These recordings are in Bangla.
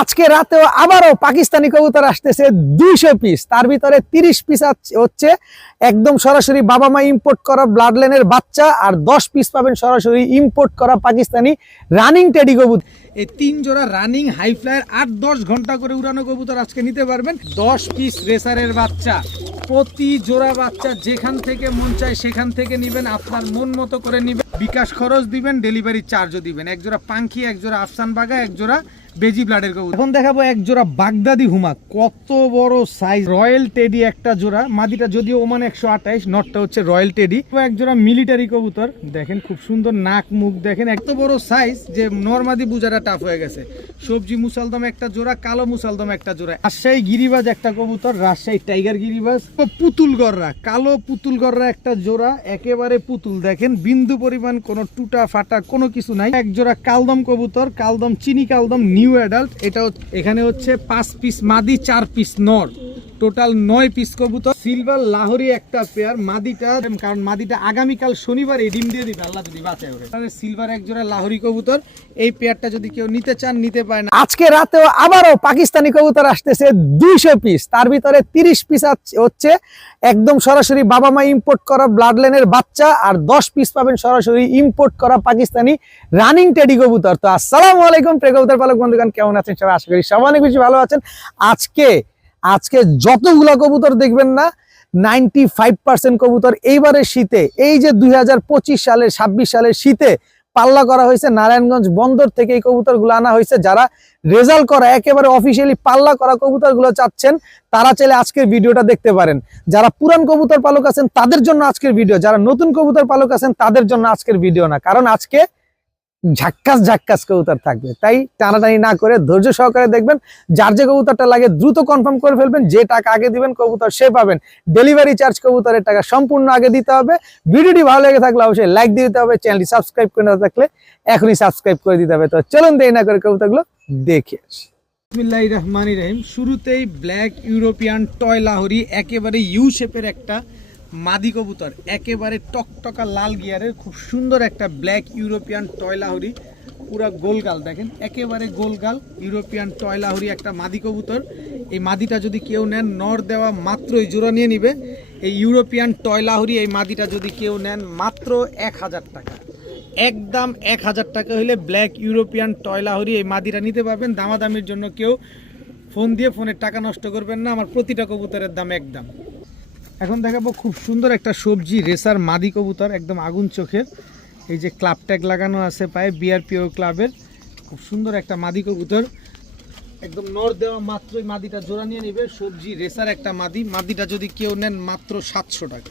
আজকে রাতেও আবারও পাকিস্তানি কবুতর আসতেছে 200 পিস, তার ভিতরে 30 পিস হচ্ছে একদম সরাসরি বাবা মা ইম্পোর্ট করা ব্লাড লাইনের বাচ্চা, আর 10 পিস পাবেন সরাসরি ইম্পোর্ট করা পাকিস্তানি রানিং টেডি কবুতর। এই 3 জোড়া রানিং হাই ফ্লায়ার 8-10 ঘন্টা করে উড়ানো কবুতর আজকে নিতে পারবেন। 10 পিস রেসারের বাচ্চা, প্রতি জোড়া বাচ্চা যেখান থেকে মন চায় সেখান থেকে নেবেন, আপনার মন মতো করে নেবেন। বিকাশ খরচ দিবেন, ডেলিভারি চার্জও দিবেন। এক জোড়া পাঙ্খি, এক জোড়া আফসান বাগা, এক জোড়া বেজি ব্লাডের কবুতর। এখন দেখাবো এক জোড়া বাগদাদি হুমা, কত বড় সাইজ, রয়্যাল টেডি একটা জোড়া। মাদিটা যদিও ওমান 128, নটটা হচ্ছে রয়্যাল টেডি। এক জোড়া মিলিটারি কবুতর, দেখেন খুব সুন্দর নাক মুখ, দেখেন এত বড় সাইজ যে নরমাদি বুঝাটা টাফ হয়ে গেছে। সবজি মুসালদম একটা জোড়া, কালো মুসালদম একটা জোড়া। রাজশাহী গিরিবাজ একটা কবুতর, রাজশাহী টাইগার গিরিবাজ। পুতুল গররা, কালো পুতুল গররা একটা জোড়া, একেবারে পুতুল, দেখেন বিন্দু পরিমাণ কোনো টুটা ফাটা কোনো কিছু নাই। এক জোড়া কালদম কবুতর, কালদম চিনি কালদম নিউ অ্যাডাল্ট। এটা এখানে হচ্ছে 5 পিস মাদি, 4 পিস নর, টোটাল 9 পিস কবুতর। সিলভার লাহোরি একটা পেয়ার, মাদিটা কারণ মাদিটা আগামীকাল শনিবার এই ডিম দিয়ে দিবে আল্লাহ যদি বাঁচায় ওরে। সিলভার এক জোড়া লাহোরি কবুতর, এই পেয়ারটা যদি কেউ নিতে চান নিতে পারেন। আজকে রাতেও আবারও পাকিস্তানি কবুতর আসতেছে 200 পিস, তার ভিতরে 30 পিস হচ্ছে একদম সরাসরি বাবা মা ইম্পোর্ট করা ব্লাড লাইনের বাচ্চা, আর 10 পিস পাবেন সরাসরি ইম্পোর্ট করা পাকিস্তানি রানিং টেডি কবুতর। তো আসসালামু আলাইকুম প্রিয় কবুতর পালক বন্ধুগণ, কেমন আছেন সবাই? আশা করি সবাই অনেক বেশি ভালো আছেন। আজকে যতগুলা কবুতর দেখবেন না, 95% কবুতর এইবারের শীতে, এই যে 2025 সালের 26 সালের শীতে পাল্লা করা হয়েছে নারায়ণগঞ্জ বন্দর থেকে। এই কবুতরগুলো আনা হয়েছে, যারা রেজাল্ট করা একেবারে অফিসিয়ালি পাল্লা করা কবুতরগুলো চাচ্ছেন তারা চাইলে আজকের ভিডিওটা দেখতে পারেন। যারা পুরান কবুতর পালক আছেন তাদের জন্য আজকের ভিডিও, যারা নতুন কবুতর পালক আছেন তাদের জন্য আজকের ভিডিও না, কারণ আজকে ঝাক্কাস কবুতর থাকবে। তাই টানাটানি না করে ধৈর্য সহকারে দেখবেন। যার যে কবুতরটা লাগে দ্রুত কনফার্ম করে ফেলবেন, যে টাকা আগে দিবেন কবুতর সে পাবেন। ডেলিভারি চার্জ কবুতরের টাকা সম্পূর্ণ আগে দিতে হবে। ভিডিওটি ভালো লেগে থাকলে অবশ্যই লাইক দিয়ে দিতে হবে, চ্যানেলটি সাবস্ক্রাইব করে না থাকলে এখনই সাবস্ক্রাইব করে দিতে হবে। তো চলুন দেরি না করে কবুতরগুলো দেখে আসি। বিসমিল্লাহির রহমানির রহিম। শুরুতেই ব্ল্যাক ইউরোপিয়ান টয় লাহোরি, একেবারে ইউ শেপের একটা মাদি কবুতর, একেবারে টকটকা লাল গিয়ারের, খুব সুন্দর একটা ব্ল্যাক ইউরোপিয়ান টয় লাহোরি, পুরা গোলগাল, দেখেন একেবারে গোলগাল ইউরোপিয়ান টয় লাহোরি একটা মাদি কবুতর। এই মাদিটা যদি কেউ নেন, নর দেওয়া মাত্রই জোড়া নিয়ে নিবে। এই ইউরোপিয়ান টয় লাহোরি এই মাদিটা যদি কেউ নেন মাত্র 1000 টাকা, একদম 1000 টাকা হলে ব্ল্যাক ইউরোপিয়ান টয় লাহোরি এই মাদিটা নিতে পারবেন। দামাদামির জন্য কেউ ফোন দিয়ে ফোনের টাকা নষ্ট করবেন না, আমার প্রতিটা কবুতরের দাম একদম। এখন দেখাবো খুব সুন্দর একটা সবজি রেসার মাদি কবুতর, একদম আগুন চোখের। এই যে ক্লাব ট্যাগ লাগানো আছে পায়ে, বিআরপিও ক্লাবের, খুব সুন্দর একটা মাদি কবুতর, একদম নর দেওয়া মাত্রই মাদিটা জোড়া নিয়ে নেবে। সবজি রেসার একটা মাদি, মাদিটা যদি কেউ নেন মাত্র 700 টাকা,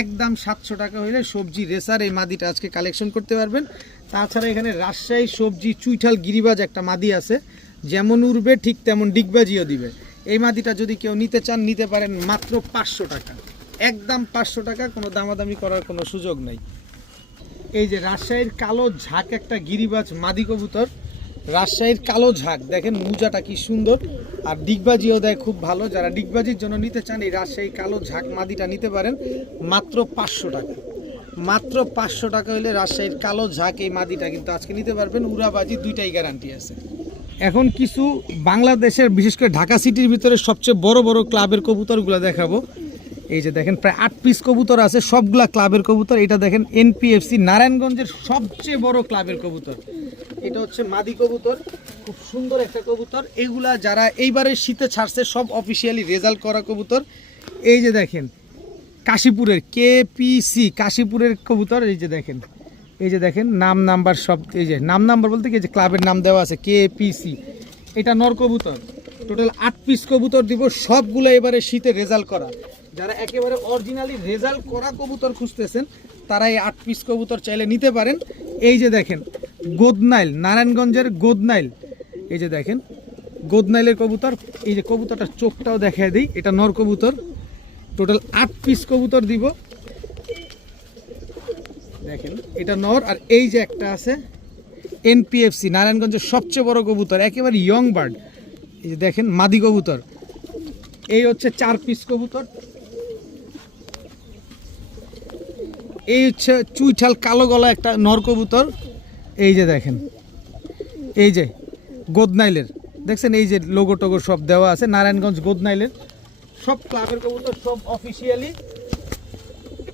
একদম 700 টাকা হইলে সবজি রেসার এই মাদিটা আজকে কালেকশন করতে পারবেন। তাছাড়া এখানে রাজশাহী সবজি চুইঠাল গিরিবাজ একটা মাদি আছে, যেমন উড়বে ঠিক তেমন ডিগবাজিও দিবে। এই মাদিটা যদি কেউ নিতে চান নিতে পারেন মাত্র 500 টাকা, একদম 500 টাকা, কোনো দামাদামি করার কোনো সুযোগ নেই। এই যে রাজশাহীর কালো ঝাঁক একটা গিরিবাজ মাদি কবুতর, রাজশাহীর কালো ঝাঁক, দেখেন মুজাটা কি সুন্দর, আর ডিগবাজিও দেয় খুব ভালো। যারা ডিগবাজির জন্য নিতে চান এই রাজশাহী কালো ঝাঁক মাদিটা নিতে পারেন মাত্র 500 টাকা, মাত্র 500 টাকা হলে রাজশাহীর কালো ঝাঁক এই মাদিটা কিন্তু আজকে নিতে পারবেন। উড়াবাজি দুইটাই গ্যারান্টি আছে। এখন কিছু বাংলাদেশের বিশেষ করে ঢাকা সিটির ভিতরে সবচেয়ে বড় বড় ক্লাবের কবুতরগুলো দেখাবো। এই যে দেখেন প্রায় 8 পিস কবুতর আছে, সবগুলা ক্লাবের কবুতর। এটা দেখেন এনপিএফসি নারায়ণগঞ্জের সবচেয়ে বড় ক্লাবের কবুতর, এটা হচ্ছে মাদি কবুতর, খুব সুন্দর একটা কবুতর। এগুলা যারা এইবারের শীতে ছাড়ছে সব অফিসিয়ালি রেজাল্ট করা কবুতর। এই যে দেখেন কাশীপুরের কেপিসি কাশীপুরের কবুতর, এই যে দেখেন, এই যে দেখেন নাম নাম্বার সব, এই যে নাম নাম্বার বলতে কি যে ক্লাবের নাম দেওয়া আছে কেপিসি। এটা নর কবুতর, টোটাল 8 পিস কবুতর দিব, সবগুলো এবারে শীতে রেজাল্ট করা। যারা একেবারে অরিজিনালি রেজাল্ট করা কবুতর খুঁজতেছেন তারা এই 8 পিস কবুতর চাইলে নিতে পারেন। এই যে দেখেন গোদনাইল, নারায়ণগঞ্জের গোদনাইল, এই যে দেখেন গোদনাইলের কবুতর। এই যে কবুতরটার চোখটাও দেখায় দিই, এটা নর কবুতর, টোটাল 8 পিস কবুতর দিব, দেখেন এটা নর। আর এই যে একটা আছে এনপিএফসি নারায়ণগঞ্জের সবচেয়ে বড় কবুতর, একেবারে ইয়ং বার্ড, এই যে দেখেন মাদি কবুতর। এই হচ্ছে 4 পিস কবুতর। এই হচ্ছে চুইঠাল কালো গলা একটা নর কবুতর, এই যে দেখেন, এই যে গোদনাইলের দেখছেন এই যে লোগো টোগো সব দেওয়া আছে, নারায়ণগঞ্জ গোদনাইলের সব ক্লাবের কবুতর, সব অফিসিয়ালি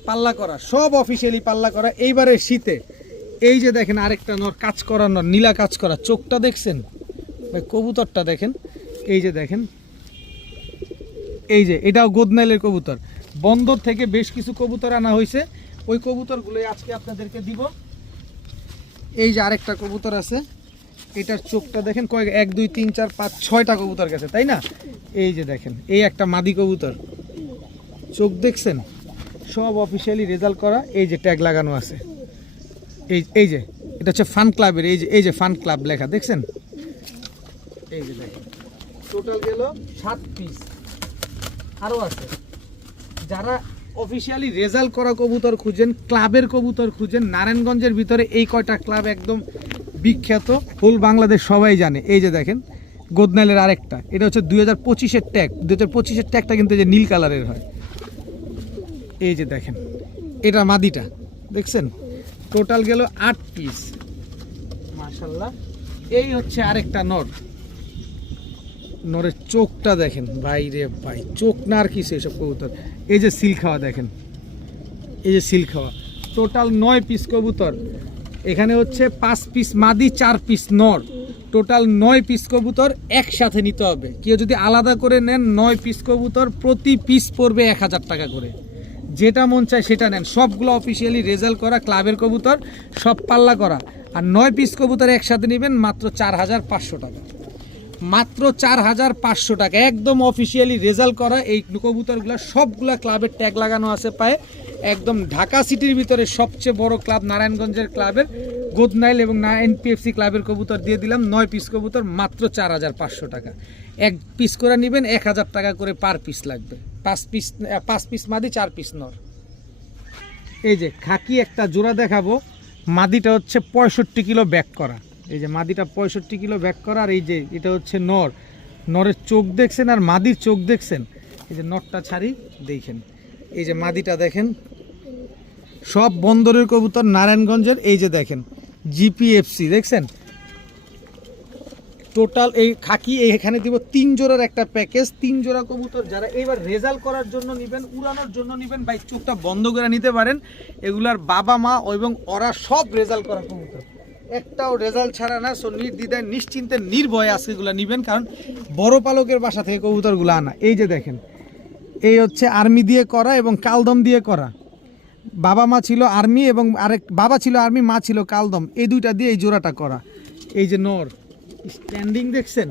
পাল্লা করা, সব অফিসিয়ালি পাল্লা করা। এইবারে শীতে এই যে দেখেন আরেকটা নর, কাজ করা নর, নীলা কাজ করা, চোখটা দেখছেন ভাই, কবুতরটা দেখেন, এই যে দেখেন, এই যে এটাও গোদনাইলের কবুতর। বন্দর থেকে বেশ কিছু কবুতর আনা হয়েছে, ওই কবুতরগুলোই আজকে আপনাদেরকে দিব। এই যে আরেকটা কবুতর আছে, এটার চোখটা দেখেন, কয়েক 1 2 3 4 5 6টা কবুতর গেছে, তাই না? এই যে দেখেন, এই একটা মাদি কবুতর, চোখ দেখছেন, সব অফিসিয়ালি রেজাল্ট করা। এই যে ট্যাগ লাগানো আছে, এই যে এটা হচ্ছে ফান ক্লাবের, এই যে ফান ক্লাব লেখা দেখছেন। এই যে দেখেন টোটাল গেল 7 পিস, আরও আছে। যারা অফিসিয়ালি রেজাল্ট করা কবুতর খুঁজেন, ক্লাবের কবুতর খুঁজেন, নারায়ণগঞ্জের ভিতরে এই কয়টা ক্লাব একদম বিখ্যাত, ফুল বাংলাদেশ সবাই জানে। এই যে দেখেন গোদনাইলের আরেকটা, এটা হচ্ছে 2025-এর ট্যাগ। 2025-এর ট্যাগটা কিন্তু এই যে নীল কালারের হয়। এই যে দেখেন এটা মাদিটা দেখছেন, টোটাল গেল 8 পিস, মাশাআল্লাহ। এই হচ্ছে আরেকটা নর, নরের চোখটা দেখেন ভাই রে ভাই, চোখ না আর কিছু এসব কবুতর। এই যে সিল খাওয়া দেখেন, এই যে সিল খাওয়া, টোটাল 9 পিস কবুতর। এখানে হচ্ছে 5 পিস মাদি, 4 পিস নর, টোটাল 9 পিস কবুতর একসাথে নিতে হবে। কেউ যদি আলাদা করে নেন 9 পিস কবুতর প্রতি পিস পড়বে 1000 টাকা করে। যেটা মন চায় সেটা নেন, সবগুলো অফিসিয়ালি রেজাল্ট করা ক্লাবের কবুতর, সব পাল্লা করা। আর 9 পিস কবুতর একসাথে নেবেন মাত্র 4500 টাকা, মাত্র 4500 টাকা, একদম অফিসিয়ালি রেজাল্ট করা। এই কবুতরগুলো সবগুলা ক্লাবের ট্যাগ লাগানো আছে পায়ে। একদম ঢাকা সিটির ভিতরে সবচেয়ে বড় ক্লাব নারায়ণগঞ্জের ক্লাবের গোদনাইল এবং এনপিএফসি ক্লাবের কবুতর দিয়ে দিলাম 9 পিস কবুতর মাত্র 4500 টাকা। এক পিস করে নেবেন 1000 টাকা করে পার পিস লাগবে। 5 পিস মাদি, 4 পিস নর। এই যে খাকি একটা জোড়া দেখাবো, মাদিটা হচ্ছে 65 কিলো ব্যাক করা। এই যে মাদিটা 65 কিলো ব্যাক করা, আর এই যে এটা হচ্ছে নর, নরের চোখ দেখছেন আর মাদির চোখ দেখছেন। এই যে নরটা ছাড়ি দেখেন, এই যে মাদিটা দেখেন, সব বন্দরের কবুতর নারায়ণগঞ্জের। এই যে দেখেন জিপিএফসি দেখছেন, টোটাল এই খাকি এখানে দিব 3 জোড়ার একটা প্যাকেজ, 3 জোড়া কবুতর। যারা এবার রেজাল্ট করার জন্য নেবেন, উড়ানোর জন্য নেবেন, ভাই চোখটা বন্ধ করে নিতে পারেন। এগুলার বাবা মা এবং ওরা সব রেজাল্ট করা কবুতর, একটাও রেজাল্ট ছাড়া না। সো নির্দ্বিধায় নিশ্চিন্তে নির্ভয়ে আজকে এগুলো নেবেন, কারণ বড় পালকের বাসা থেকে কবুতরগুলো আনা। এই যে দেখেন, এই হচ্ছে আর্মি দিয়ে করা এবং কালদম দিয়ে করা। বাবা মা ছিল আর্মি এবং আরেক বাবা ছিল আর্মি, মা ছিল কালদম, এই দুইটা দিয়ে এই জোড়াটা করা। এই যে নর স্ট্যান্ডিং দেখছেন,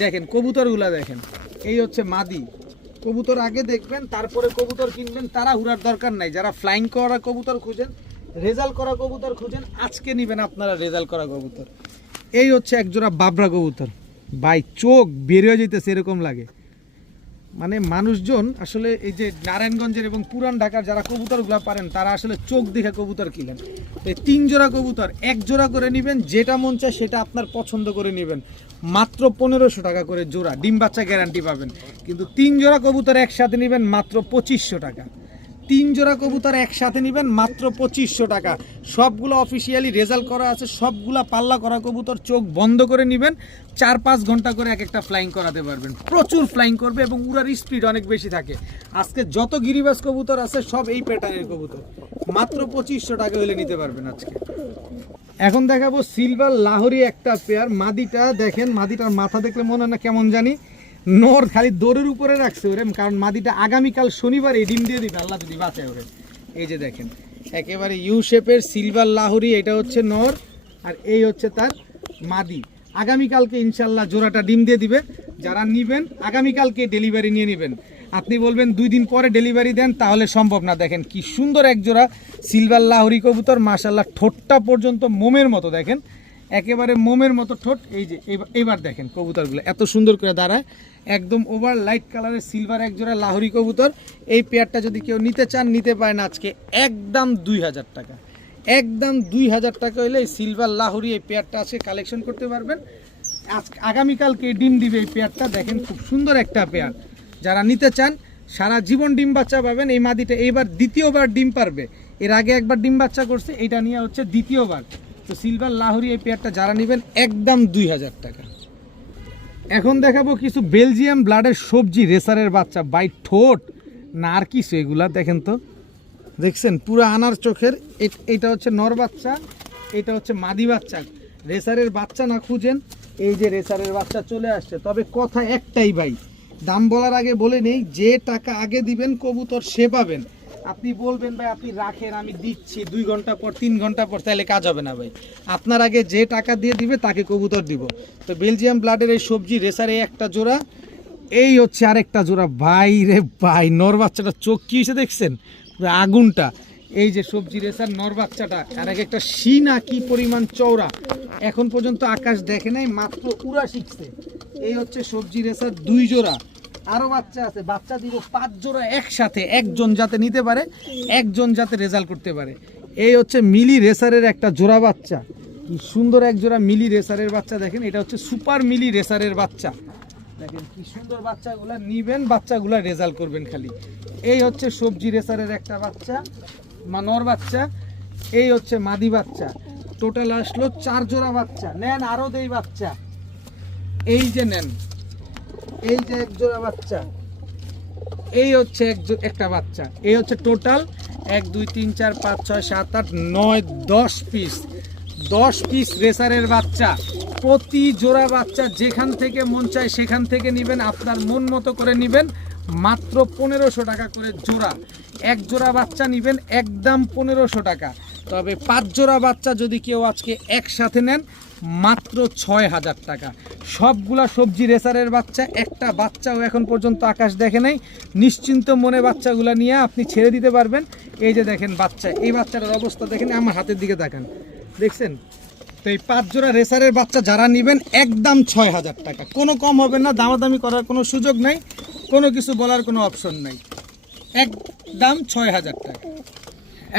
দেখেন কবুতরগুলা দেখেন। এই হচ্ছে মাদি কবুতর, আগে দেখবেন তারপরে কবুতর কিনবেন, তারা হুড়ার দরকার নাই। যারা ফ্লাইং করা কবুতর খুঁজেন, রেজাল্ট করা কবুতর খুঁজেন, আজকে নেবেন আপনারা রেজাল্ট করা কবুতর। এই হচ্ছে একজোড়া বাবরা কবুতর, ভাই চোখ বের হয়ে যেতেছে এরকম লাগে। মানে মানুষজন আসলে এই যে নারায়ণগঞ্জের এবং পুরান ঢাকার যারা কবুতরগুলো পারেন, তারা আসলে চোখ দেখে কবুতর কিনেন। এই 3 জোড়া কবুতর 1 জোড়া করে নেবেন, যেটা মন চায় সেটা আপনার পছন্দ করে নেবেন। মাত্র 1500 টাকা করে জোড়া, ডিম বাচ্চা গ্যারান্টি পাবেন। কিন্তু 3 জোড়া কবুতর একসাথে নেবেন মাত্র 2500 টাকা। 3 জোড়া কবুতর একসাথে নেবেন মাত্র 2500 টাকা। সবগুলো অফিসিয়ালি রেজাল্ট করা আছে, সবগুলা পাল্লা করা কবুতর, চোখ বন্ধ করে নেবেন। 4-5 ঘন্টা করে এক একটা ফ্লাইং করাতে পারবেন, প্রচুর ফ্লাইং করবে এবং উড়ার স্পিড অনেক বেশি থাকে। আজকে যত গিরিবাজ কবুতর আছে সব এই প্যাটার্নের কবুতর, মাত্র 2500 টাকা হলে নিতে পারবেন আজকে। এখন দেখাবো সিলভার লাহোরি একটা পেয়ার। মাদিটা দেখেন, মাদিটার মাথা দেখলে মনে হয় না কেমন জানি, নর খালি দৌড়ের উপরে রাখছে ওরে, কারণ মাদিটা আগামীকাল শনিবার এই ডিম দিয়ে দিবে আল্লাহ যদি বাঁচায় ওরে। এই যে দেখেন একেবারে ইউ শেপের সিলভার লাহোরি, এটা হচ্ছে নর আর এই হচ্ছে তার মাদি। আগামীকালকে ইনশাল্লাহ জোড়াটা ডিম দিয়ে দিবে। যারা নেবেন আগামীকালকে ডেলিভারি নিয়ে নেবেন। আপনি বলবেন 2 দিন পরে ডেলিভারি দেন, তাহলে সম্ভব না। দেখেন কি সুন্দর এক জোড়া সিলভার লাহোরি কবুতর, মাশাল্লাহ। ঠোঁটটা পর্যন্ত মোমের মতো, দেখেন একেবারে মোমের মতো ঠোঁট। এই যে এবার দেখেন কবুতরগুলো এত সুন্দর করে দাঁড়ায়, একদম ওভার লাইট কালারের সিলভার এক জোড়া লাহোরি কবুতর। এই পেয়ারটা যদি কেউ নিতে চান নিতে পারেন আজকে একদম 2000 টাকা, একদম 2000 টাকা হলে এই সিলভার লাহোরি এই পেয়ারটা আজকে কালেকশন করতে পারবেন। আগামীকালকে ডিম দিবে এই পেয়ারটা। দেখেন খুব সুন্দর একটা পেয়ার, যারা নিতে চান সারা জীবন ডিম বাচ্চা পাবেন। এই মাদিটা এইবার দ্বিতীয়বার ডিম পারবে, এর আগে একবার ডিম বাচ্চা করছে, এটা নিয়ে হচ্ছে দ্বিতীয়বার। তো সিলভার লাহোরি এই পেয়ারটা যারা নেবেন একদম 2000 টাকা। এখন দেখাবো কিছু বেলজিয়াম ব্লাডের সবজি রেসারের বাচ্চা, বাই ঠোঁট না আর কিছু, এগুলা দেখেন তো, দেখছেন পুরো আনার চোখের। এটা হচ্ছে নর বাচ্চা, এটা হচ্ছে মাদি বাচ্চা। রেসারের বাচ্চা না খুঁজেন, এই যে রেসারের বাচ্চা চলে আসছে। তবে কথা একটাই ভাই, দাম বলার আগে বলে নেই, যে টাকা আগে দিবেন কবুতর সে পাবেন। আপনি বলবেন ভাই আপনি রাখেন আমি দিচ্ছি 2 ঘন্টা পর 3 ঘন্টা পর, তাহলে কাজ হবে না ভাই। আপনার আগে যে টাকা দিয়ে দিবে তাকে কবুতর দিব। তো বেলজিয়াম ব্লাডের এই সবজি রেসারে একটা জোড়া, এই হচ্ছে আরেকটা জোড়া। ভাই রে ভাই, নর বাচ্চাটা চোখ কি এসে দেখছেন, পুরো আগুনটা। এই যে সবজি রেসার নর বাচ্চাটা, আর একটা শিনা কি পরিমাণ চওড়া, এখন পর্যন্ত আকাশ দেখে নাই, মাত্র উড়া শিখছে। এই হচ্ছে সবজি রেসার 2 জোড়া। আরো বাচ্চা আছে, বাচ্চা দিব 5 জোড়া একসাথে, একজন যাতে নিতে পারে, একজন যাতে রেজাল্ট করতে পারে। এই হচ্ছে মিলি রেসারের একটা জোড়া বাচ্চা, কি সুন্দর এক জোড়া মিলি রেসারের বাচ্চা। দেখেন এটা হচ্ছে সুপার মিলি রেসারের বাচ্চা, দেখেন কি সুন্দর। বাচ্চাগুলা নিবেন, বাচ্চাগুলা রেজাল্ট করবেন খালি। এই হচ্ছে সবজি রেসারের একটা বাচ্চা, নর বাচ্চা। এই হচ্ছে মাদি বাচ্চা। টোটাল আসলো 4 জোড়া বাচ্চা। নেন আরো দেই বাচ্চা, এই যে নেন, এই যে 1 জোড়া বাচ্চা, এই হচ্ছে একটা বাচ্চা। এই হচ্ছে টোটাল 1 2 3 4 5 6 7 8 9 10 পিস, 10 পিস রেসারের বাচ্চা। প্রতি জোড়া বাচ্চা যেখান থেকে মন চায় সেখান থেকে নেবেন, আপনার মন মতো করে নেবেন। মাত্র 1500 টাকা করে জোড়া। 1 জোড়া বাচ্চা নেবেন একদম 1500 টাকা। তবে 5 জোড়া বাচ্চা যদি কেউ আজকে একসাথে নেন, মাত্র 6000 টাকা। সবগুলা সবজি রেসারের বাচ্চা, একটা বাচ্চাও এখন পর্যন্ত আকাশ দেখে নাই। নিশ্চিন্ত মনে বাচ্চাগুলা নিয়ে আপনি ছেড়ে দিতে পারবেন। এই যে দেখেন বাচ্চা, এই বাচ্চাটার অবস্থা দেখেন, আমার হাতের দিকে তাকান, দেখছেন তো। এই 5 জোড়া রেসারের বাচ্চা যারা নেবেন একদম 6000 টাকা, কোনো কম হবে না, দামাদামি করার কোনো সুযোগ নাই, কোনো কিছু বলার কোনো অপশন নাই, একদম 6000 টাকা।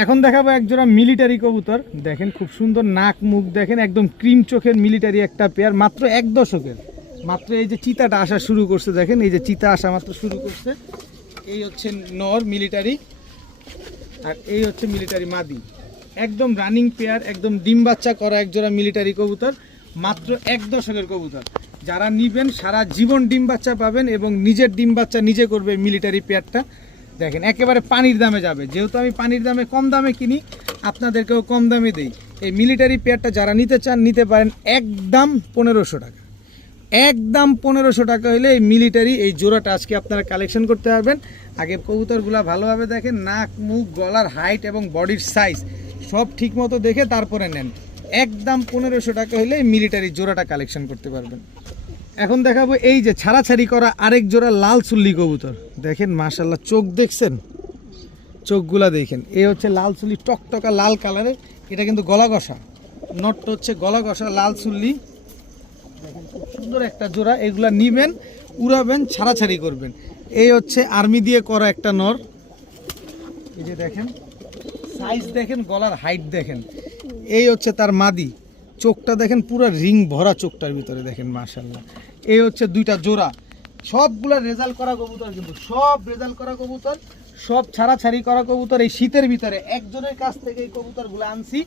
এখন দেখাবো এক জোড়া মিলিটারি কবুতর, দেখেন খুব সুন্দর নাক মুখ, দেখেন একদম ক্রিম চোখের মিলিটারি একটা পেয়ার, মাত্র 1 দশকের। মাত্র এই যে চিতাটা আসা শুরু করছে, দেখেন এই যে চিতা আসা মাত্র শুরু করছে। এই হচ্ছে নর মিলিটারি, আর এই হচ্ছে মিলিটারি মাদি। একদম রানিং পেয়ার, একদম ডিম বাচ্চা করা এক জোড়া মিলিটারি কবুতর, মাত্র 1 দশকের কবুতর। যারা নিবেন সারা জীবন ডিম বাচ্চা পাবেন, এবং নিজের ডিম বাচ্চা নিজে করবে মিলিটারি পেয়ারটা। দেখেন একেবারে পানির দামে যাবে, যেহেতু আমি পানির দামে কম দামে কিনি, আপনাদেরকেও কম দামে দেই। এই মিলিটারি পেয়ারটা যারা নিতে চান নিতে পারেন একদম 1500 টাকা। একদম 1500 টাকা হলে এই মিলিটারি এই জোড়াটা আজকে আপনারা কালেকশন করতে পারবেন। আগে কবুতরগুলা ভালোভাবে দেখেন, নাক মুখ গলার হাইট এবং বডির সাইজ সব ঠিক মতো দেখে তারপরে নেন। একদম 1500 টাকা হলে এই মিলিটারি জোড়াটা কালেকশন করতে পারবেন। এখন দেখাবো এই যে ছাড়াছাড়ি করা আরেক জোড়া লাল চুল্লি কবুতর, দেখেন মাশাআল্লাহ, চোখ দেখছেন, চোখগুলা দেখেন। এই হচ্ছে লাল চুল্লি, টকটকা লাল কালারের। এটা কিন্তু গলা ঘষা, নটটা হচ্ছে গলা ঘষা লাল চুল্লি, দেখেন খুব সুন্দর একটা জোড়া। এগুলা নিবেন, উড়াবেন, ছাড়াছাড়ি করবেন। এই হচ্ছে আর্মি দিয়ে করা একটা নর, এই যে দেখেন সাইজ দেখেন, গলার হাইট দেখেন। এই হচ্ছে তার মাদি, চোখটা দেখেন পুরো রিং ভরা চোখটার ভিতরে, দেখেন মাশাআল্লাহ। এই হচ্ছে 2টা জোড়া, সবগুলা রেজাল্ট করা কবুতর, কিন্তু সব রেজাল্ট করা কবুতর, সব ছাড়াছাড়ি করা কবুতর। এই শীতের ভিতরে একজনের কাছ থেকে এই কবুতরগুলো আনছি,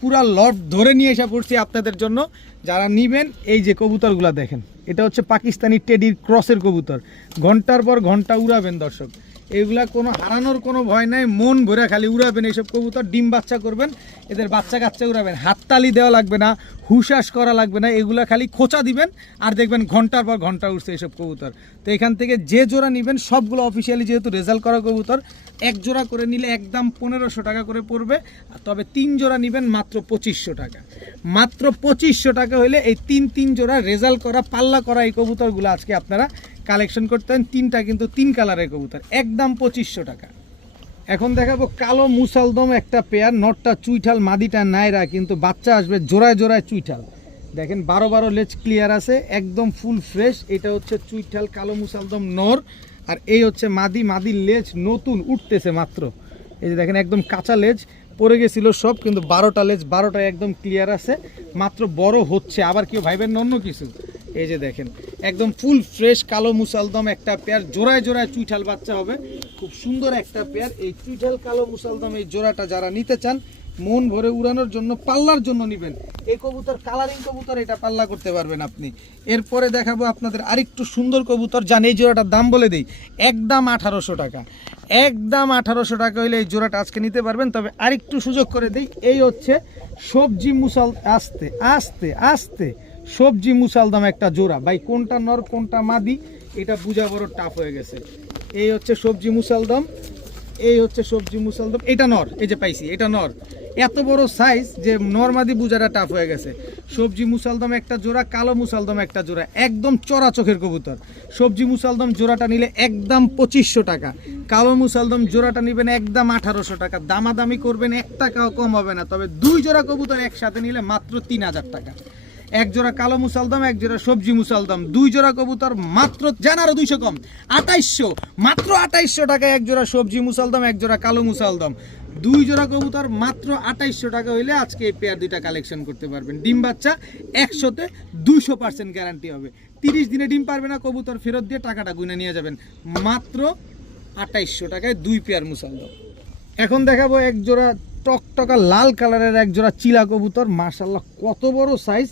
পুরা লট ধরে নিয়ে এসে পড়ছি আপনাদের জন্য। যারা নিবেন এই যে কবুতরগুলো দেখেন, এটা হচ্ছে পাকিস্তানি টেডির ক্রসের কবুতর। ঘন্টার পর ঘন্টা উড়াবেন দর্শক, এগুলা কোনো হারানোর কোনো ভয় নাই, মন ভরে খালি উড়াবেন এইসব কবুতর। ডিম বাচ্চা করবেন, এদের বাচ্চা কাচ্চা উড়াবেন, হাততালি দেওয়া লাগবে না, হুশাস করা লাগবে না, এগুলা খালি খোঁচা দিবেন আর দেখবেন ঘন্টার পর ঘন্টা উঠছে এইসব কবুতর। তো এখান থেকে যে জোড়া নেবেন সবগুলো অফিসিয়ালি যেহেতু রেজাল্ট করা কবুতর, 1 জোড়া করে নিলে একদম 1500 টাকা করে পড়বে। তবে 3 জোড়া নেবেন মাত্র 2500 টাকা। মাত্র 2500 টাকা হলে এই 3 জোড়া রেজাল্ট করা পাল্লা করা এই কবুতরগুলো আজকে আপনারা কালেকশন করতেন। 3টা কিন্তু 3 কালারের কবুতর, একদম 2500 টাকা। এখন দেখাবো কালো মুসালদম একটা পেয়ার, নটটা চুইঠাল, মাদিটা নাইরা, কিন্তু বাচ্চা আসবে জোড়ায় জোড়ায় চুইঠাল। দেখেন 12 লেজ ক্লিয়ার আছে, একদম ফুল ফ্রেশ। এটা হচ্ছে চুইঠাল কালো মুসালদম নর, আর এই হচ্ছে মাদি। মাদির লেজ নতুন উঠতেছে মাত্র, এই যে দেখেন একদম কাঁচা লেজ, পড়ে গেছিল সব, কিন্তু 12টা লেজ 12টায় একদম ক্লিয়ার আছে, মাত্র বড় হচ্ছে। আবার কেউ ভাইবেন অন্য কিছু, এই যে দেখেন একদম ফুল ফ্রেশ কালো মুসালদম একটা পেয়ার, জোড়ায় জোড়ায় চুইঠাল বাচ্চা হবে, খুব সুন্দর একটা পেয়ার। এই চুইঠাল কালো মুসালদম এই জোড়াটা যারা নিতে চান মন ভরে উড়ানোর জন্য, পাল্লার জন্য নেবেন এই কবুতর, কালারিং কবুতর, এটা পাল্লা করতে পারবেন আপনি। এরপরে দেখাবো আপনাদের আরেকটু সুন্দর কবুতর, জান এই জোড়াটার দাম বলে দিই, একদম 1800 টাকা, একদম 1800 টাকা হইলে এই জোড়াটা আজকে নিতে পারবেন। তবে আরেকটু সুযোগ করে দিই, এই হচ্ছে সবজি মুসাল, আস্তে আস্তে আস্তে সবজি মুসালদম একটা জোড়া, ভাই কোনটা নর কোনটা মাদি এটা বোঝা বড় টাফ হয়ে গেছে। এই হচ্ছে সবজি মুসালদম, এই হচ্ছে সবজি মুসালদম, এটা নর, এই যে পাইছি এটা নর, এত বড় সাইজ যে নরমাদি বুঝাটা টাফ হয়ে গেছে। সবজি মুসালদম একটা জোড়া, কালো মুসালদম একটা জোড়া, একদম চড়া চোখের কবুতর। সবজি মুসালদম জোড়াটা নিলে একদম 2500 টাকা, কালো মুসালদম জোড়াটা নেবেন একদম 1800 টাকা। দামাদামি করবেন 1 টাকাও কম হবে না। তবে 2 জোড়া কবুতর একসাথে নিলে মাত্র 3000 টাকা। এক জোড়া কালো মুসালদম, এক জোড়া সবজি মুসালদম, 2 জোড়া কবুতর মাত্র, জান আরো 200 কম, 2800, মাত্র 2800 টাকায় এক জোড়া সবজি মুসালদম, এক জোড়া কালো মুসালদম, 2 জোড়া কবুতর মাত্র 2800 টাকা হইলে আজকে এই পেয়ার দুইটা কালেকশন করতে পারবেন। ডিম বাচ্চা 100তে 200% গ্যারান্টি হবে। 30 দিনে ডিম পারবে না, কবুতর ফেরত দিয়ে টাকাটা গুনে নিয়ে যাবেন। মাত্র 2800 টাকায় 2 পেয়ার মুসালদম। এখন দেখাবো এক জোড়া টকটকা লাল কালারের এক জোড়া চিলা কবুতর, মাশাআল্লাহ কত বড় সাইজ।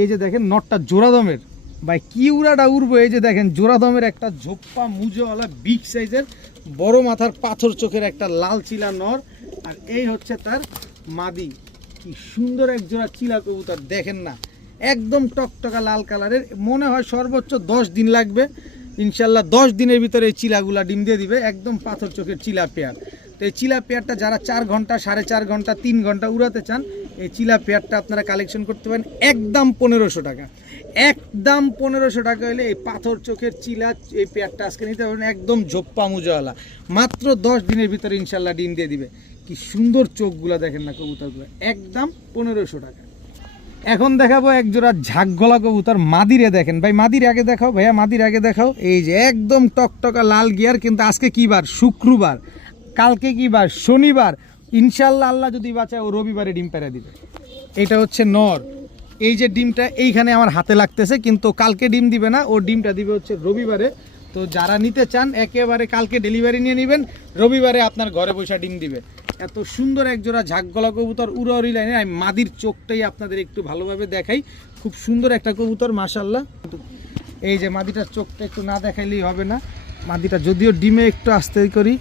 এই যে দেখেন নটটা জোড়াদমের, ভাই কি উড়াটা উড়বো। এই যে দেখেন জোড়াদমের একটা ঝোপ্পা মুজোওয়ালা বিগ সাইজের বড় মাথার পাথর চোখের একটা লাল চিলা নর, আর এই হচ্ছে তার মাদি। কি সুন্দর এক জোড়া চিলা কবুতর দেখেন না, একদম টকটকা লাল কালারের। মনে হয় সর্বোচ্চ 10 দিন লাগবে, ইনশাল্লাহ 10 দিনের ভিতরে এই চিলাগুলা ডিম দিয়ে দিবে। একদম পাথর চোখের চিলা পেয়ার। তো এই চিলা পেয়ারটা যারা 4 ঘন্টা, 4.5 ঘন্টা, 3 ঘন্টা উড়াতে চান, এই চিলা পেয়ারটা আপনারা কালেকশন করতে পারেন একদম 1500 টাকা, একদম 1500 টাকা হলে এই পাথর চোখের চিলা এই পেয়ারটা আজকে নিতে পারবেন, একদম ঝোপ্পা মুজোওয়ালা। মাত্র 10 দিনের ভিতরে ইনশাল্লাহ ডিম দিয়ে দিবে। কি সুন্দর চোখগুলা দেখেন না কবুতরগুলো, একদম 1500 টাকা। এখন দেখাবো এক জোড়া ঝাঁকগলা কবুতর, মাদিরে দেখেন ভাই, মাদির আগে দেখাও ভাইয়া, মাদির আগে দেখাও। এই যে একদম টকটকা লাল গিয়ার, কিন্তু আজকে কি বার? শুক্রবার। কালকে কি বার? শনিবার। ইনশাল্লাহ আল্লাহ যদি বাঁচায় ও রবিবারে ডিম পেড়ে দিবে। এটা হচ্ছে নর। এই যে ডিমটা এইখানে আমার হাতে লাগতেছে, কিন্তু কালকে ডিম দিবে না, ও ডিমটা দিবে হচ্ছে রবিবারে। তো যারা নিতে চান একেবারে কালকে ডেলিভারি নিয়ে নেবেন, রবিবারে আপনার ঘরে বসে ডিম দিবে। এত সুন্দর এক জোড়া ঝাঁকগলা কবুতর উড়াউড়ি লাইনে। আমি মাদির চোখটাই আপনাদের একটু ভালোভাবে দেখাই, খুব সুন্দর একটা কবুতর মাশাআল্লাহ। এই যে মাদিটার চোখটা একটু না দেখাইলেই হবে না, মাদিটা যদিও ডিমে একটু আস্তে করি।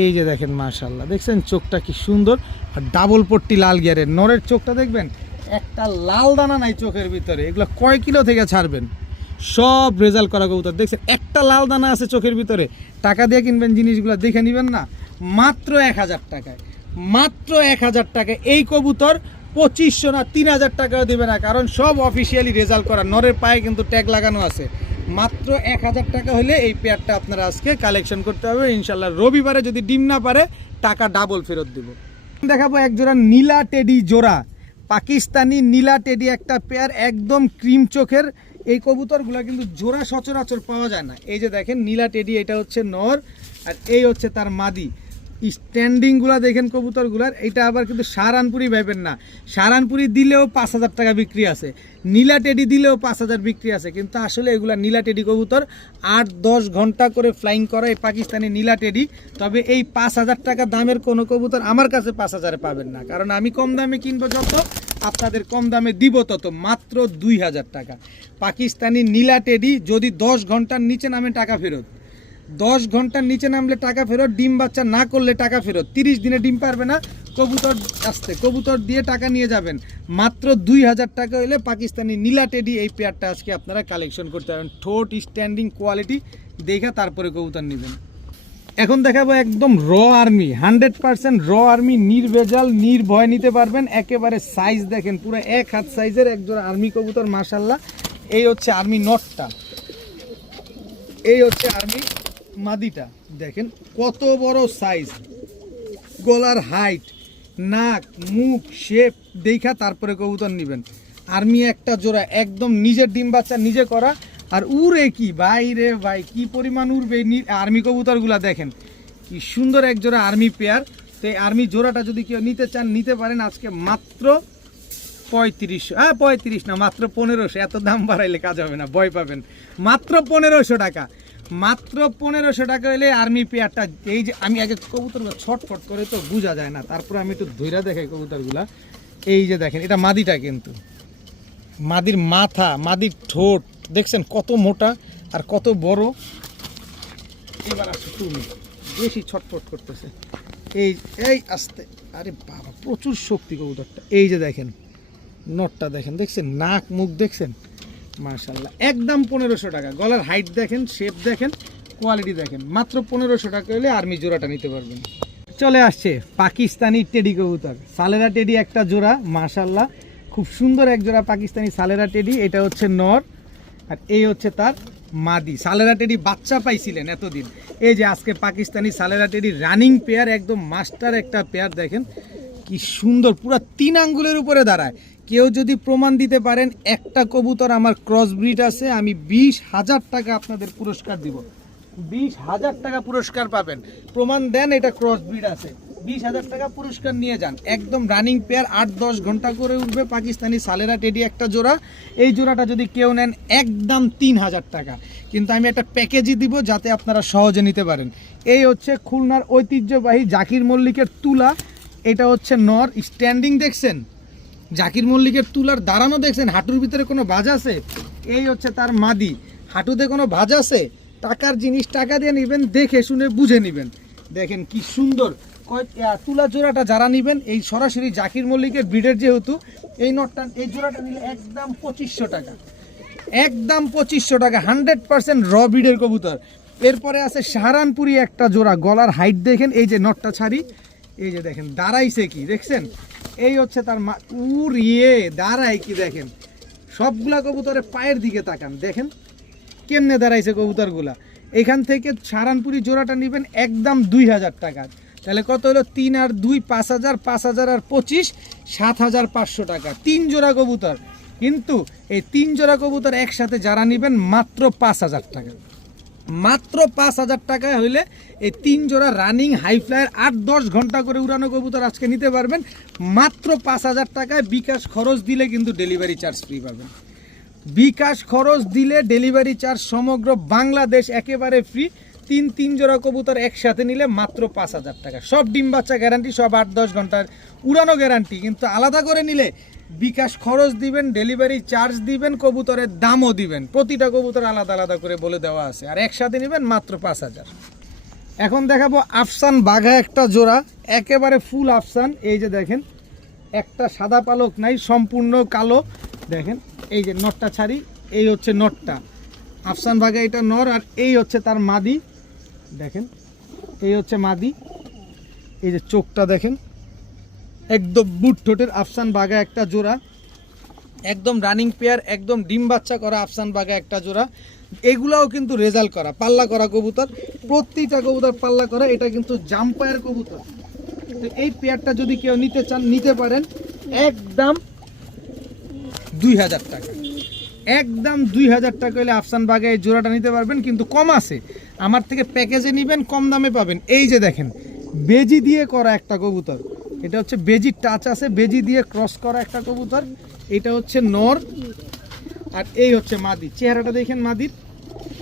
এই যে দেখেন মাশাআল্লাহ, দেখছেন চোখটা কি সুন্দর, আর ডাবল পট্টি লাল গিয়ারের। নরের চোখটা দেখবেন, একটা লাল দানা নাই চোখের ভিতরে। এগুলো কয় কিলো থেকে ছাড়বেন, সব রেজাল্ট করা কবুতর। দেখছেন একটা লাল দানা আছে চোখের ভিতরে। টাকা দিয়ে কিনবেন জিনিসগুলো, দেখে নেবেন না। মাত্র 1000 টাকায়, মাত্র 1000 টাকায় এই কবুতর 2500 না 3000 টাকাও দেবে না, কারণ সব অফিসিয়ালি রেজাল্ট করা। নরের পায়ে কিন্তু ট্যাগ লাগানো আছে। মাত্র 1000 টাকা হলে এই পেয়ারটা আপনারা আজকে কালেকশন করতে হবে ইনশাল্লাহ। রবিবারে যদি ডিম না পারে টাকা ডাবল ফেরত দেব। দেখাবো এক জোড়া নীলা টেডি জোড়া, পাকিস্তানি নীলা টেডি একটা পেয়ার, একদম ক্রিম চোখের। এই কবুতরগুলো কিন্তু জোড়া সচরাচর পাওয়া যায় না। এই যে দেখেন নীলা টেডি, এটা হচ্ছে নর, আর এই হচ্ছে তার মাদি। স্ট্যান্ডিংগুলো দেখেন কবুতরগুলার। এটা আবার কিন্তু সারানপুরি ভাবেন না, সারানপুরি দিলেও 5000 টাকা বিক্রি আছে, নীলা টেডি দিলেও 5000 বিক্রি আছে। কিন্তু আসলে এগুলা নীলা টেডি কবুতর, 8-10 ঘন্টা করে ফ্লাইং করা এই পাকিস্তানি নীলা টেডি। তবে এই 5000 টাকা দামের কোনো কবুতর আমার কাছে 5000-এ পাবেন না, কারণ আমি কম দামে কিনবো যত, আপনাদের কম দামে দিব তত। মাত্র 2000 টাকা পাকিস্তানি নীলা টেডি। যদি 10 ঘন্টার নিচে নামে টাকা ফেরত, 10 ঘন্টার নিচে নামলে টাকা ফেরত, ডিম বাচ্চা না করলে টাকা ফেরত। 30 দিনে ডিম পারবে না, কবুতর আসতে কবুতর দিয়ে টাকা নিয়ে যাবেন। মাত্র 2000 টাকা হলে পাকিস্তানি নীলা টেডি এই পেয়ারটা আজকে আপনারা কালেকশন করতে পারবেন। ঠোঁট স্ট্যান্ডিং কোয়ালিটি দেখা তারপরে কবুতর নেবেন। এখন দেখাবো একদম র আর্মি, 100% র আর্মি, নির্ভেজাল নির্ভয় নিতে পারবেন। একেবারে সাইজ দেখেন, পুরো 1 হাত সাইজের একজোড়া আর্মি কবুতর মাশাআল্লাহ। এই হচ্ছে আর্মি নটটা, এই হচ্ছে আর্মি মাদিটা। দেখেন কত বড় সাইজ, গলার হাইট, নাক, মুখ, শেপ দেখা তারপরে কবুতর নেবেন। আর্মি একটা জোড়া, একদম নিজের ডিম বাচ্চা নিজে করা। আর উড়ে কি ভাই রে ভাই, কি পরিমাণ উড়বে আর্মি কবুতরগুলা। দেখেন কি সুন্দর এক জোড়া আর্মি পেয়ার। তো এই আর্মি জোড়াটা যদি কেউ নিতে চান নিতে পারেন আজকে মাত্র 3500, 35 না মাত্র 1500। এত দাম বাড়াইলে কাজ হবে না, ভয় পাবেন। মাত্র 1500 টাকা, মাত্র 1500 টাকা হলে আর্মি পেয়ারটা। এই যে আমি আগে কবুতর ছটফট করে তো বোঝা যায় না, তারপরে আমি একটু ধৈরা দেখাই কবুতরগুলা। এই যে দেখেন এটা মাদিটা, কিন্তু মাদির মাথা, মাদির ঠোঁট দেখছেন কত মোটা আর কত বড়। এবার আসছে তুমি, বেশি ছটফট করতেছে। এই এই আস্তে, আরে বাবা প্রচুর শক্তি কবুতরটা। এই যে দেখেন নটটা দেখেন, দেখছেন নাক মুখ দেখছেন, মাশাআল্লাহ। একদম 1500 টাকা। গলার হাইট দেখেন, শেপ দেখেন, কোয়ালিটি দেখেন। মাত্র 1500 টাকা হলে আর্মি জোড়াটা নিতে পারবেন। চলে আসছে পাকিস্তানি টেডি কবুতর, সালেরা টেডি একটা জোড়া, মাশাআল্লাহ খুব সুন্দর এক জোড়া পাকিস্তানি সালেরা টেডি। এটা হচ্ছে নর আর এই হচ্ছে তার মাদি। সালেরা টেডি বাচ্চা পাইছিলেন এতদিন, এই যে আজকে পাকিস্তানি সালেরা টেডি রানিং পেয়ার, একদম মাস্টার একটা পেয়ার। দেখেন কি সুন্দর, পুরো 3 আঙ্গুলের উপরে দাঁড়ায়। কেউ যদি প্রমাণ দিতে পারেন একটা কবুতর আমার ক্রস ব্রিড আছে, আমি 20,000 টাকা আপনাদের পুরস্কার দিব। 20,000 টাকা পুরস্কার পাবেন। প্রমাণ দেন এটা ক্রস ব্রিড আছে, 20,000 টাকা পুরস্কার নিয়ে যান। একদম রানিং পেয়ার, 8-10 ঘন্টা করে উঠবে পাকিস্তানি সালেরা টেডি একটা জোড়া। এই জোড়াটা যদি কেউ নেন একদম 3,000 টাকা, কিন্তু আমি একটা প্যাকেজই দিব যাতে আপনারা সহজে নিতে পারেন। এই হচ্ছে খুলনার ঐতিহ্যবাহী জাকির মল্লিকের তুলা। এটা হচ্ছে নর, স্ট্যান্ডিং দেখছেন, জাকির মল্লিকের তুলার দাঁড়ানো দেখছেন, হাঁটুর ভিতরে কোনো ভাঁজ আছে। এই হচ্ছে তার মাদি, হাঁটুতে কোনো ভাঁজ আছে। টাকার জিনিস টাকা দিয়ে নেবেন, দেখে শুনে বুঝে নেবেন। দেখেন কি সুন্দর তুলা জোড়াটা যারা নেবেন, এই সরাসরি জাকির মল্লিকের ব্রিডের যেহেতু, এই নটটা এই জোড়াটা নিলে একদম 2500 টাকা, একদম 2500 টাকা, 100% র ব্রিডের কবুতর। এরপরে আছে সাহারানপুরি একটা জোড়া, গলার হাইট দেখেন। এই যে নটটা ছাড়ি, এই যে দেখেন দাঁড়াইছে কি দেখছেন। এই হচ্ছে তার উড়িয়ে দাঁড়ায় কি দেখেন, সবগুলা কবুতরের পায়ের দিকে তাকান, দেখেন কেমনে দাঁড়াইছে কবুতরগুলা। এখান থেকে সাহারানপুরি জোড়াটা নেবেন একদম 2000 টাকা। তাহলে কত হলো, 3 আর 2 5000, 5000 আর 25, 7500 টাকা। 3 জোড়া কবুতর, কিন্তু এই 3 জোড়া কবুতর একসাথে যারা নেবেন মাত্র 5000 টাকা। মাত্র 5000 টাকায় হইলে এই 3 জোড়া রানিং হাই ফ্লায়ার 8-10 ঘন্টা করে উড়ানো কবুতর আজকে নিতে পারবেন মাত্র 5000 টাকায়। বিকাশ খরচ দিলে কিন্তু ডেলিভারি চার্জ ফ্রি পাবেন। বিকাশ খরচ দিলে ডেলিভারি চার্জ সমগ্র বাংলাদেশ একেবারে ফ্রি। 3 জোড়া কবুতর একসাথে নিলে মাত্র 5000 টাকা। সব ডিম বাচ্চা গ্যারান্টি, সব 8-10 ঘন্টার উড়ানো গ্যারান্টি। কিন্তু আলাদা করে নিলে বিকাশ খরচ দিবেন, ডেলিভারি চার্জ দিবেন, কবুতরের দামও দিবেন। প্রতিটা কবুতর আলাদা আলাদা করে বলে দেওয়া আছে। আর একসাথে নেবেন মাত্র 5000। এখন দেখাবো আফসান বাঘা একটা জোড়া, একেবারে ফুল আফসান। এই যে দেখেন একটা সাদা পালক নাই, সম্পূর্ণ কালো। দেখেন এই যে নটটা ছাড়ি, এই হচ্ছে নটটা আফসান বাঘা, এটা নর। আর এই হচ্ছে তার মাদি, দেখেন এই হচ্ছে মাদি। এই যে চোখটা দেখেন, একদম বুট ঠোঁটের আফসান বাঘা একটা জোড়া, একদম রানিং পেয়ার, একদম ডিম বাচ্চা করা আফসান বাঘা একটা জোড়া। এগুলাও কিন্তু রেজাল্ট করা, পাল্লা করা কবুতর, প্রতিটা কবুতর পাল্লা করা। এটা কিন্তু জাম্পায়ার কবুতর। তো এই পেয়ারটা যদি কেউ নিতে চান নিতে পারেন একদম 2000 টাকা। একদম 2000 টাকা হলে আফসান বাঘা এই জোড়াটা নিতে পারবেন, কিন্তু কম আছে। আমার থেকে প্যাকেজে নেবেন কম দামে পাবেন। এই যে দেখেন বেজি দিয়ে করা একটা কবুতর, এটা হচ্ছে বেজি টাচ আছে, বেজি দিয়ে ক্রস করা একটা কবুতর। এটা হচ্ছে নর আর এই হচ্ছে মাদি। চেহারাটা দেখেন মাদির,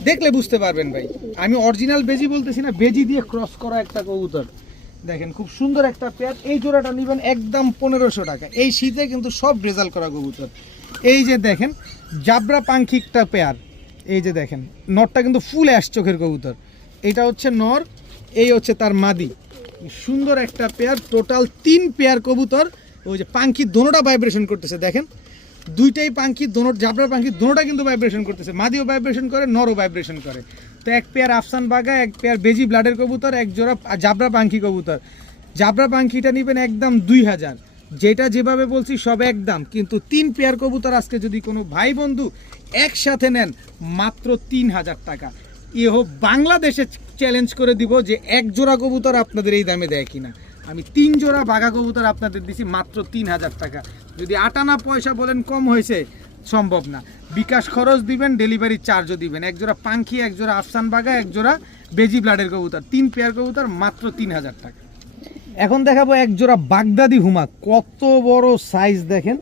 দেখলে বুঝতে পারবেন ভাই, আমি অরিজিনাল বেজি বলতেছি না, বেজি দিয়ে ক্রস করা একটা কবুতর। দেখেন খুব সুন্দর একটা পেয়ার। এই জোড়াটা নেবেন একদম 1500 টাকা। এই শীতে কিন্তু সব রেজাল্ট করা কবুতর। এই যে দেখেন জাবরা পাখি একটা পেয়ার, এই যে দেখেন নরটা কিন্তু ফুল অ্যাশ চোখের কবুতর। এটা হচ্ছে নর, এই হচ্ছে তার মাদি। সুন্দর একটা পেয়ার, টোটাল 3 পেয়ার কবুতর। ওই যে পাখি দোনোটা ভাইব্রেশন করতেছে, দেখেন দুইটাই পাখি, দোনো জাবরা পাখি দোনোটা কিন্তু ভাইব্রেশন করতেছে। মাদিও ভাইব্রেশন করে, নরও ভাইব্রেশন করে। তো এক পেয়ার আফসান বাঘা, এক পেয়ার বেজি ব্লাডের কবুতর, এক জোড়া জাবরা পাখি কবুতর। জাবরা পাখিটা নেবেন একদম 2000, যেটা যেভাবে বলছি সব একদম। কিন্তু 3 পেয়ার কবুতর আজকে যদি কোনো ভাই বন্ধু একসাথে নেন মাত্র 3000 টাকা। ইহো বাংলাদেশে চ্যালেঞ্জ করে দিব যে এক জোড়া কবুতর আপনাদের এই দামে দেয় কিনা। আমি 3 জোড়া বাঘা কবুতর আপনাদের দিছি মাত্র 3000 টাকা। যদি 8 আনা পয়সা বলেন কম হয়েছে, সম্ভব না। বিকাশ খরচ দিবেন, ডেলিভারি চার্জও দিবেন। এক জোড়া পাখি, এক জোড়া আফসান বাঘা, এক জোড়া বেজি ব্লাডের কবুতর, 3 পেয়ার কবুতর মাত্র 3000 টাকা। এখন দেখাবো এক জোড়া বাগদাদি হুমা, কত বড় সাইজ দেখেন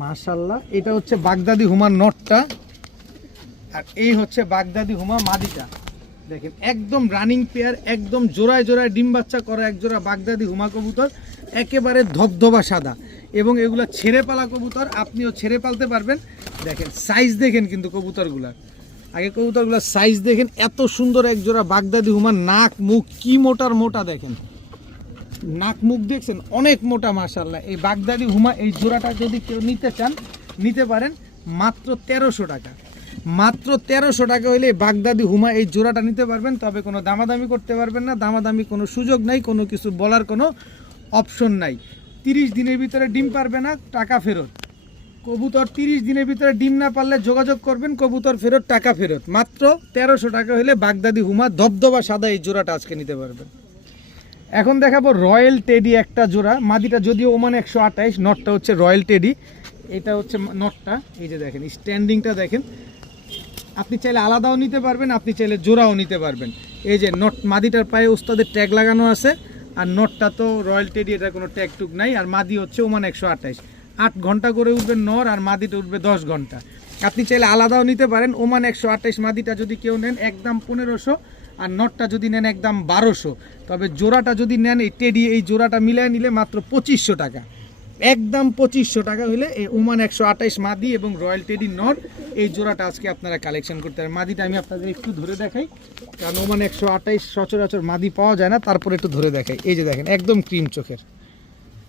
মাশাআল্লাহ। এটা হচ্ছে বাগদাদি হুমার নটটা আর এই হচ্ছে বাগদাদি হুমা মাদিটা। দেখেন একদম রানিং পেয়ার, একদম জোড়ায় জোড়ায় ডিম বাচ্চা করা এক জোড়া বাগদাদি হুমা কবুতর, একেবারে ধবধবা সাদা, এবং এগুলা ছেড়ে পালা কবুতর, আপনিও ছেড়ে পালতে পারবেন। দেখেন সাইজ দেখেন কিন্তু কবুতরগুলার, আগে কবুতরগুলার সাইজ দেখেন, এত সুন্দর এক জোড়া বাগদাদি হুমা, নাক মুখ কি মোটার মোটা, দেখেন নাক মুখ দেখছেন অনেক মোটা মাশাআল্লাহ। এই বাগদাদি হুমা এই জোড়াটা যদি কেউ নিতে চান নিতে পারেন মাত্র 1300 টাকা, মাত্র 1300 টাকা হইলে বাগদাদি হুমা এই জোড়াটা নিতে পারবেন। তবে কোনো দামাদামি করতে পারবেন না, দামাদামি কোনো সুযোগ নাই, কোনো কিছু বলার কোনো অপশন নাই। 30 দিনের ভিতরে ডিম পারবে না, টাকা ফেরত। কবুতর 30 দিনের ভিতরে ডিম না পারলে যোগাযোগ করবেন, কবুতর ফেরত, টাকা ফেরত। মাত্র 1300 টাকা হলে বাগদাদি হুমা ধবধবা সাদা এই জোড়াটা আজকে নিতে পারবেন। এখন দেখাবো রয়্যাল টেডি একটা জোড়া, মাদিটা যদিও ওমান 128, নটটা হচ্ছে রয়্যাল টেডি, এটা হচ্ছে নটটা। এই যে দেখেন স্ট্যান্ডিংটা দেখেন, আপনি চাইলে আলাদাও নিতে পারবেন, আপনি চাইলে জোড়াও নিতে পারবেন। এই যে নট, মাদিটার পায়ে ওস্তাদের ট্যাগ লাগানো আছে, আর নটটা তো রয়্যাল টেডি, এটা কোনো ট্যাগ টুক নাই। আর মাদি হচ্ছে ওমান 128, 8 ঘন্টা করে উঠবে নর, আর মাদিটা উঠবে 10 ঘন্টা। আপনি চাইলে আলাদাও নিতে পারেন। ওমান 128 মাদিটা যদি কেউ নেন একদম 1500, আর নটটা যদি নেন একদম 1200। তবে জোড়াটা যদি নেন এই টেডি, এই জোড়াটা মিলিয়ে নিলে মাত্র 2500 টাকা, একদম 2500 টাকা হলে এই ওমান 128 মাদি এবং রয়্যাল টেডি নর এই জোড়াটা আজকে আপনারা কালেকশন করতে পারেন। মাদিটা আমি আপনাদের একটু ধরে দেখাই, কারণ ওমান 128 সচরাচর মাদি পাওয়া যায় না, তারপরে একটু ধরে দেখাই। এই যে দেখেন একদম ক্রিম চোখের,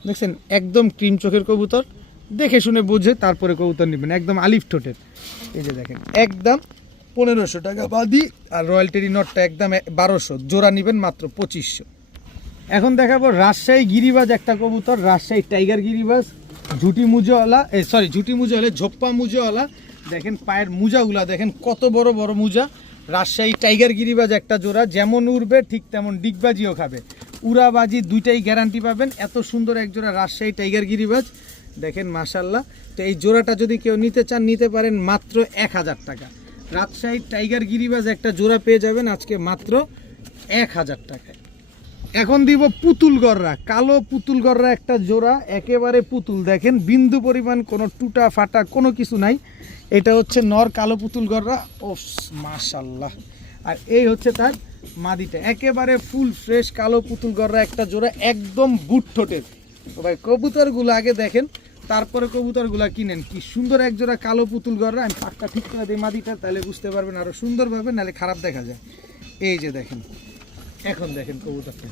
দেখছেন একদম ক্রিম চোখের কবুতর, দেখে শুনে বুঝে তারপরে কবুতর নেবেন, একদম আলিফ ঠোঁটের। এই যে দেখেন একদম 1500 টাকা বাদি, আর রয়্যাল টেডি নটটা একদম 1200, জোড়া নেবেন মাত্র 2500। এখন দেখাবো রাজশাহী গিরিবাজ একটা কবুতর, রাজশাহী টাইগার গিরিবাজ, ঝুটি মুজোওয়ালা, ঝুটি মুজোওয়ালা, ঝোপ্পা মুজোওয়ালা। দেখেন পায়ের মুজাগুলা দেখেন কত বড় বড় মুজা। রাজশাহী টাইগার গিরিবাজ একটা জোড়া, যেমন উড়বে ঠিক তেমন ডিগবাজিও খাবে, উড়াবাজি দুইটাই গ্যারান্টি পাবেন। এত সুন্দর এক জোড়া রাজশাহী টাইগার গিরিবাজ, দেখেন মাশাআল্লাহ। তো এই জোড়াটা যদি কেউ নিতে চান নিতে পারেন মাত্র 1000 টাকা। রাজশাহী টাইগার গিরিবাজ একটা জোড়া পেয়ে যাবেন আজকে মাত্র 1000 টাকায়। এখন দিব পুতুল গররা, কালো পুতুল গররা একটা জোড়া, একেবারে পুতুল, দেখেন বিন্দু পরিমাণ কোনো টুটা ফাটা কোনো কিছু নাই। এটা হচ্ছে নর কালো পুতুল গররা, ও মাশাআল্লাহ। আর এই হচ্ছে তার মাদিটা, একেবারে ফুল ফ্রেশ কালো পুতুল গররা একটা জোড়া, একদম বুট ঠোঁটের। তো ভাই কবুতরগুলো আগে দেখেন, তারপরে কবুতরগুলো কিনেন। কি সুন্দর এক জোড়া কালো পুতুল গররা, আমি পাকটা ঠিক করে দিই মাদিটা, তাহলে বুঝতে পারবেন আরও সুন্দরভাবে, নাহলে খারাপ দেখা যায়। এই যে দেখেন, এখন দেখেন কবুতরটা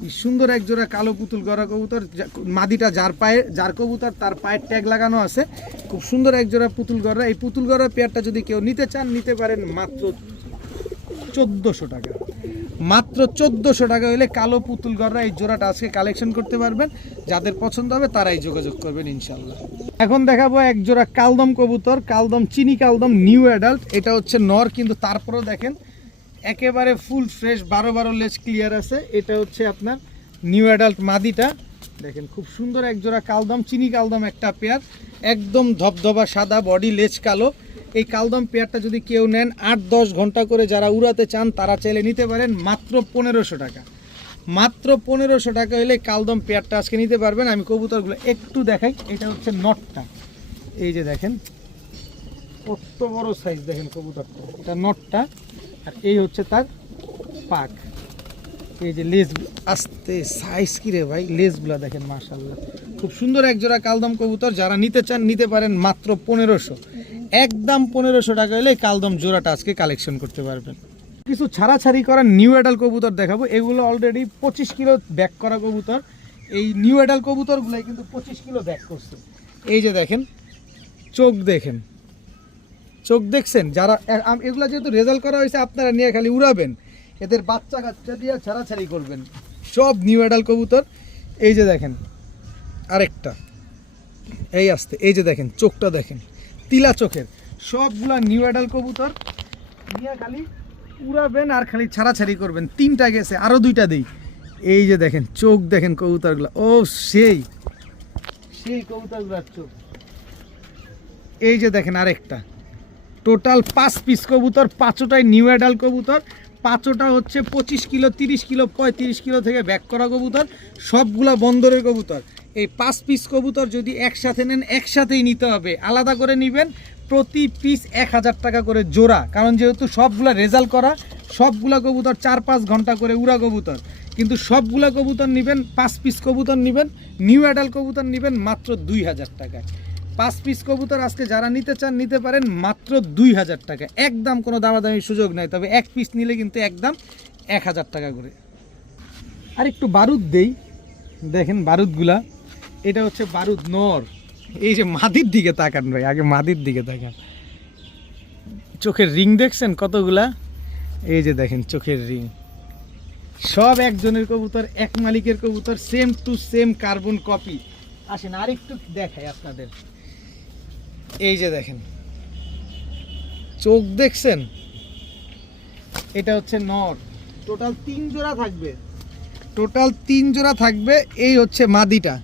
কি সুন্দর এক জোড়া কালো পুতুল গড়া কবুতর, মাদিটা যার পায়ে, যার কবুতর তার পায়ের ট্যাগ লাগানো আছে, খুব সুন্দর এক জোড়া পুতুল গড়া। এই পুতুল গড়া পেয়ারটা যদি কেউ নিতে চান নিতে পারেন মাত্র 1400 টাকা, মাত্র 1400 টাকা হলে কালো পুতুল গড়া এই জোড়াটা আজকে কালেকশন করতে পারবেন। যাদের পছন্দ হবে তারাই যোগাযোগ করবেন ইনশাল্লাহ। এখন দেখাবো এক জোড়া কালদম কবুতর, কালদম চিনি কালদম নিউ অ্যাডাল্ট, এটা হচ্ছে নর, কিন্তু তারপরেও দেখেন একেবারে ফুল ফ্রেশ 12 লেজ ক্লিয়ার আছে। এটা হচ্ছে আপনার নিউ অ্যাডাল্ট মাদিটা, দেখেন খুব সুন্দর এক জোড়া কালদম, চিনি কালদম একটা পেয়ার, একদম ধবধবা সাদা বডি, লেজ কালো। এই কালদম পেয়ারটা যদি কেউ নেন 8-10 ঘন্টা করে যারা উড়াতে চান তারা চাইলে নিতে পারেন মাত্র 1500 টাকা, মাত্র 1500 টাকা হলে কালদম পেয়ারটা আজকে নিতে পারবেন। আমি কবুতরগুলো একটু দেখাই, এটা হচ্ছে নটটা, এই যে দেখেন কত বড় সাইজ, দেখেন কবুতরটা, এটা নটটা। আর এই হচ্ছে তার পাক, এই যে লেজ, আস্তে সাইজ কি রে ভাই, লেজগুলা দেখেন মাশাআল্লাহ। খুব সুন্দর এক জোড়া কালদম কবুতর, যারা নিতে চান নিতে পারেন মাত্র 1500, একদম 1500 টাকা হলে কালদম জোড়াটা আজকে কালেকশন করতে পারবেন। কিছু ছাড়াছাড়ি করা নিউ অ্যাডাল কবুতর দেখাবো, এগুলো অলরেডি 25 কিলো ব্যাক করা কবুতর। এই নিউ অ্যাডাল কবুতরগুলাই কিন্তু 25 কিলো ব্যাক করছে। এই যে দেখেন চোখ দেখেন, চোখ দেখছেন, যারা এগুলা যেহেতু রেজাল্ট করা হয়েছে আপনারা নিয়ে খালি উড়াবেন, এদের বাচ্চা কাচ্চা দিয়ে ছাড়াছাড়ি করবেন, সব নিউ অ্যাডাল কবুতর। এই যে দেখেন আরেকটা, এই আসতে, এই যে দেখেন চোখটা দেখেন তিলা চোখের, সবগুলা নিউ অ্যাডাল কবুতর, নিয়ে খালি উড়াবেন আর খালি ছাড়াছাড়ি করবেন। 3টা গেছে, আরও 2টা দিই। এই যে দেখেন চোখ দেখেন কবুতরগুলা, ও সেই সেই কবুতরগুলার চোখ। এই যে দেখেন আরেকটা, টোটাল 5 পিস কবুতর, 5টাই নিউ অ্যাডাল কবুতর, 5টা হচ্ছে 25 কিলো, 30 কিলো, 35 কিলো থেকে ব্যাক করা কবুতর, সবগুলা বন্দরের কবুতর। এই 5 পিস কবুতর যদি একসাথে নেন একসাথেই নিতে হবে, আলাদা করে নেবেন প্রতি পিস 1000 টাকা করে জোড়া, কারণ যেহেতু সবগুলা রেজাল্ট করা, সবগুলা কবুতর 4-5 ঘন্টা করে উড়া কবুতর, কিন্তু সবগুলা কবুতর নেবেন 5 পিস কবুতর নেবেন, নিউ অ্যাডাল কবুতর নেবেন মাত্র 2000 টাকায়। 5 পিস কবুতর আজকে যারা নিতে চান নিতে পারেন মাত্র 2000 টাকা, একদম কোনো দামাদামির সুযোগ নাই। তবে 1 পিস নিলে কিন্তু একদম 1000 টাকা করে। আর একটু বারুদ দেই, দেখেন বারুদগুলা, এটা হচ্ছে বারুদ নর। এই যে মাদির দিকে তাকান ভাই, আগে মাদির দিকে তাকান, চোখের রিং দেখছেন কতগুলা, এই যে দেখেন চোখের রিং, সব একজনের কবুতর, এক মালিকের কবুতর, same to same carbon copy. আসেন আরেকটু দেখাই আপনাদের, এই যে দেখেন চোখ দেখছেন, এটা হচ্ছে নর। টোটাল 3 জোড়া থাকবে, টোটাল 3 জোড়া থাকবে। এই হচ্ছে মাদিটা,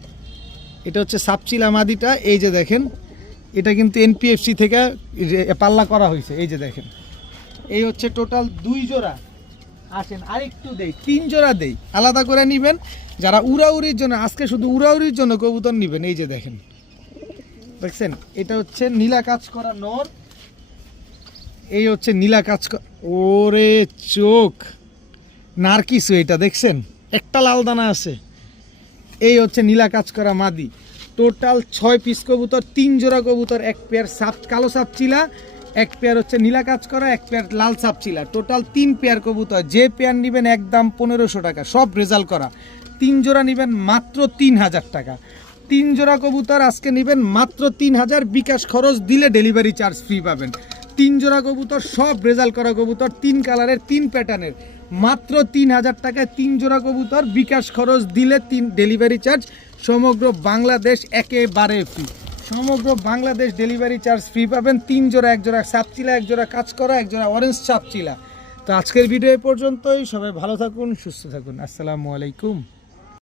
এটা হচ্ছে সাপচিলা মাদিটা। এই যে দেখেন, এটা কিন্তু এনপিএফসি থেকে পাল্লা করা হয়েছে। এই যে দেখেন, এই হচ্ছে টোটাল 2 জোড়া। আসেন আরেকটু দেই, 3 জোড়া দেই, আলাদা করে নেবেন যারা উড়াউড়ির জন্য, আজকে শুধু উড়াউড়ির জন্য কবুতর নেবেন। এই যে দেখেন, দেখছেন এটা হচ্ছে নীলা কাজ করা নর, এই হচ্ছে নীলা কাজ করা, ওরে চোখ নারকিসু, এটা দেখছেন একটা লাল দানা আছে। এই হচ্ছে নীলা কাজ করা মাদি। টোটাল 6 পিস কবুতর, 3 জোড়া কবুতর, 1 পেয়ার সাপ কালো সাপচিলা, 1 পেয়ার হচ্ছে নীলা কাজ করা, 1 পেয়ার লাল সাপচিলা, টোটাল 3 পেয়ার কবুতর। যে পেয়ার নেবেন একদম 1500 টাকা, সব রেজাল্ট করা। 3 জোড়া নেবেন মাত্র 3000 টাকা। 3 জোড়া কবুতর আজকে নেবেন মাত্র 3000, বিকাশ খরচ দিলে ডেলিভারি চার্জ ফ্রি পাবেন। 3 জোড়া কবুতর, সব রেজাল্ট করা কবুতর, 3 কালারের 3 প্যাটার্নের, মাত্র 3000 টাকায় 3 জোড়া কবুতর, বিকাশ খরচ দিলে 3 ডেলিভারি চার্জ সমগ্র বাংলাদেশ একেবারে ফ্রি। সমগ্র বাংলাদেশ ডেলিভারি চার্জ ফ্রি পাবেন। 3 জোড়া, 1 জোড়া সাপচিলা, 1 জোড়া কাজ করা, 1 জোড়া অরেঞ্জ সাপচিলা। তো আজকের ভিডিও এ পর্যন্তই, সবাই ভালো থাকুন, সুস্থ থাকুন, আসসালামু আলাইকুম।